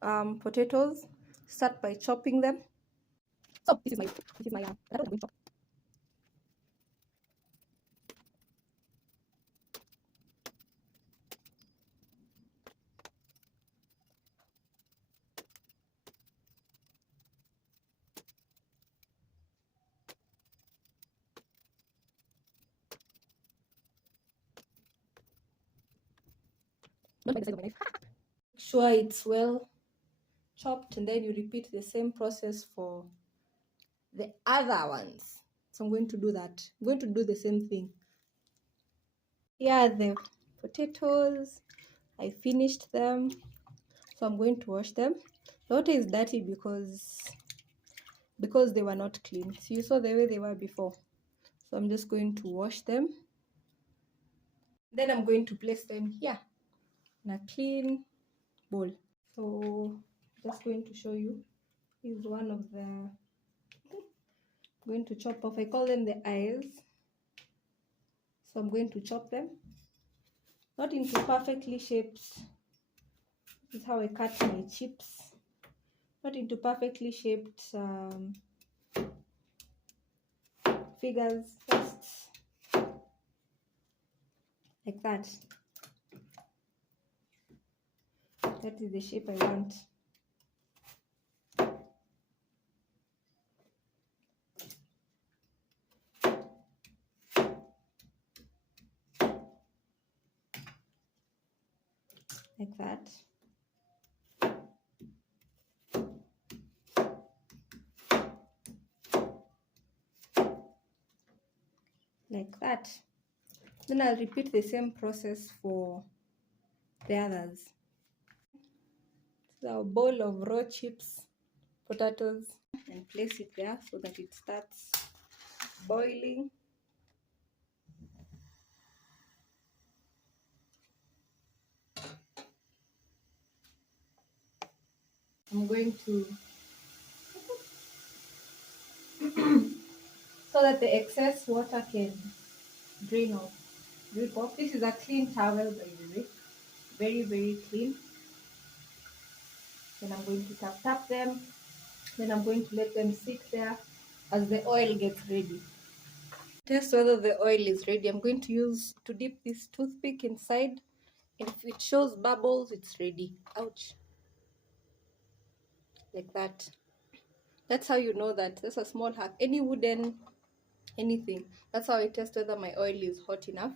potatoes. Start by chopping them. So this is my I'm going to chop. Don't bite the side of my knife. Make sure it's well chopped, and then you repeat the same process for the other ones. So I'm going to do that. I'm going to do the same thing. Here are the potatoes. I finished them, so I'm going to wash them. The water is dirty because they were not clean. So you saw the way they were before. So I'm just going to wash them. Then I'm going to place them here in a clean bowl. So just going to show you. This is one of the going to chop off. I call them the eyes. So I'm going to chop them, not into perfectly shaped. This is how I cut my chips. Not into perfectly shaped figures, just like that. That is the shape I want. Like that. Like that. Then I'll repeat the same process for the others. So a bowl of raw chips, potatoes, and place it there so that it starts boiling. I'm going to so that the excess water can drain off. Drip off. This is a clean towel, by the way. Very, very clean. Then I'm going to tap them. Then I'm going to let them sit there as the oil gets ready. Test whether the oil is ready. I'm going to use to dip this toothpick inside, and if it shows bubbles, it's ready. Ouch. Like that. That's how you know that. That's a small hack. Any wooden anything. That's how I test whether my oil is hot enough.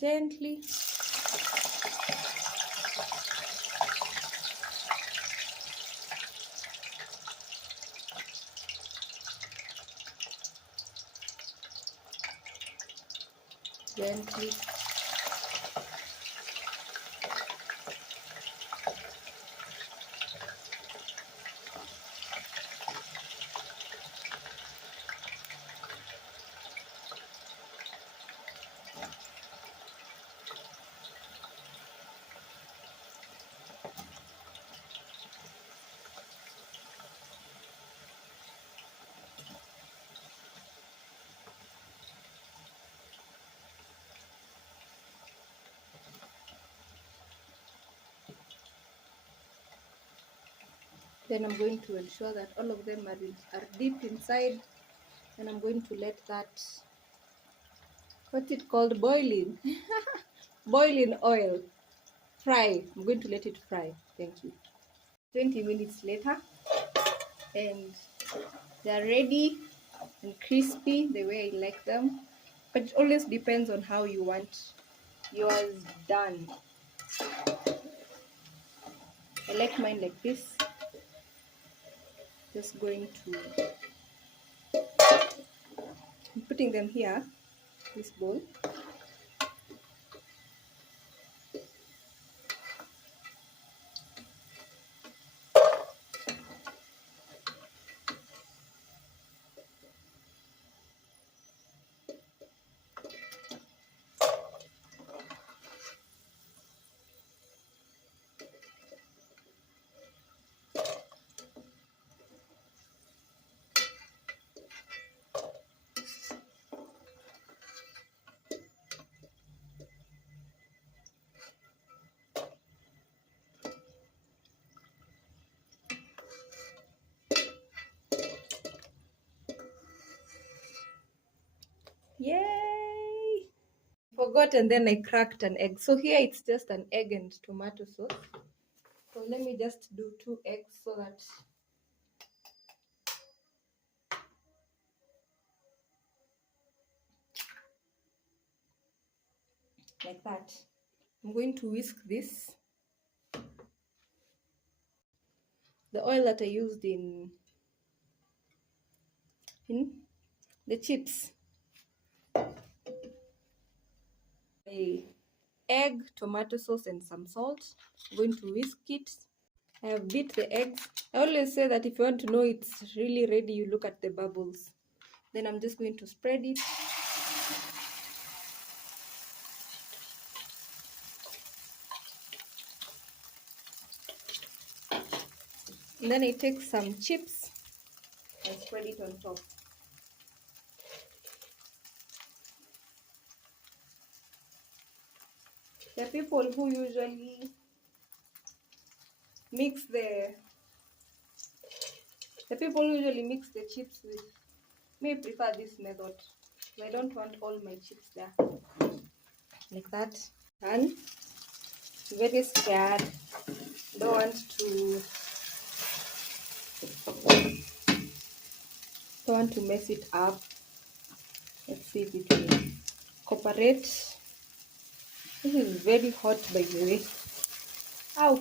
Gently. Gently. Then I'm going to ensure that all of them are deep inside. And I'm going to let that, what's it called, boiling. Boil in oil. Fry. I'm going to let it fry. Thank you. 20 minutes later, and they're ready and crispy the way I like them. But it always depends on how you want yours done. I like mine like this. Just going to, I'm putting them here, this bowl. Yay! Forgot, and then I cracked an egg. So here it's just an egg and tomato sauce. So let me just do 2 eggs so that like that. I'm going to whisk this. The oil that I used in the chips. A egg, tomato sauce, and some salt. I'm going to whisk it. I have beat the eggs. I always say that if you want to know it's really ready, you look at the bubbles. Then I'm just going to spread it. And then I take some chips and spread it on top. There are people who usually mix the chips with. Me prefer this method. I don't want all my chips there. Like that. And very scared. Don't want to mess it up. Let's see if it will cooperate. This is very hot, by the way. Ow!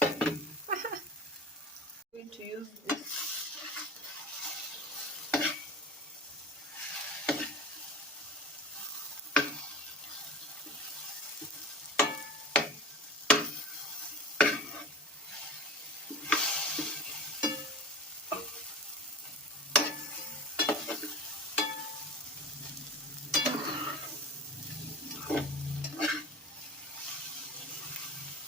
I'm going to use this.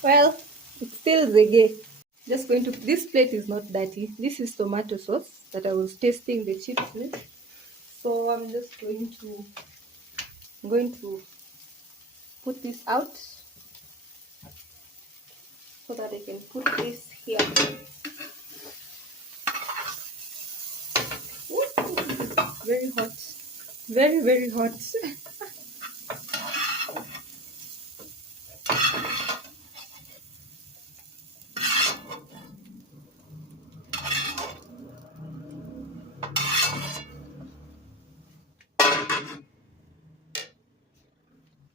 Well, it's still Zege. Just going to, this plate is not dirty. This is tomato sauce that I was tasting the chips with. So I'm just going to put this out so that I can put this here. Very hot. Very, very hot.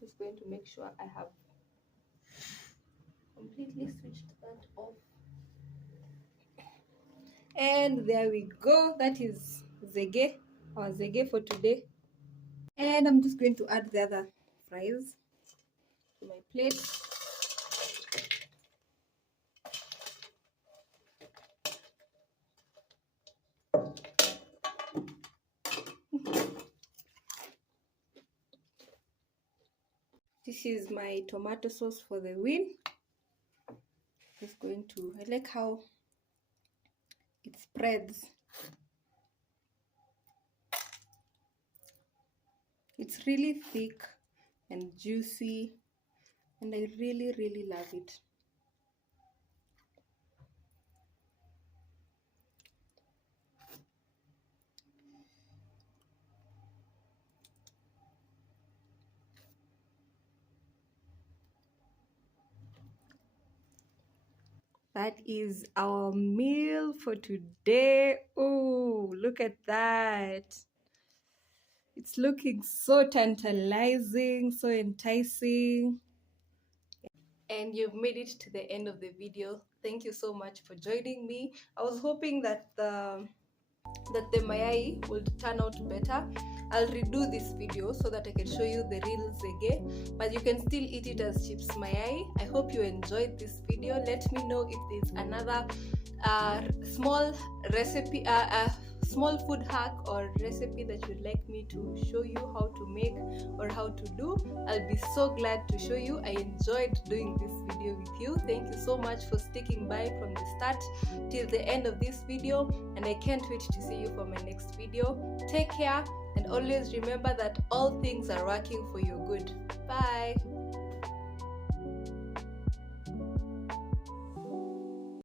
Just going to make sure I have completely switched that off. And there we go. That is Zege, our Zege for today. And I'm just going to add the other fries to my plate. This is my tomato sauce for the win. Just going to, I like how it spreads. It's really thick and juicy, and I really, really love it. That is our meal for today. Oh, look at that. It's looking so tantalizing, so enticing. And you've made it to the end of the video. Thank you so much for joining me. I was hoping that the mayai would turn out better. I'll redo this video so that I can show you the real Zege, but you can still eat it as chips mayai. I hope you enjoyed this video. Let me know if there's another small recipe, small food hack or recipe that you'd like me to show you how to make or how to do. I'll be so glad to show you. I enjoyed doing this video with you. Thank you so much for sticking by from the start till the end of this video, and I can't wait to see you for my next video. Take care, and always remember that all things are working for your good. Bye.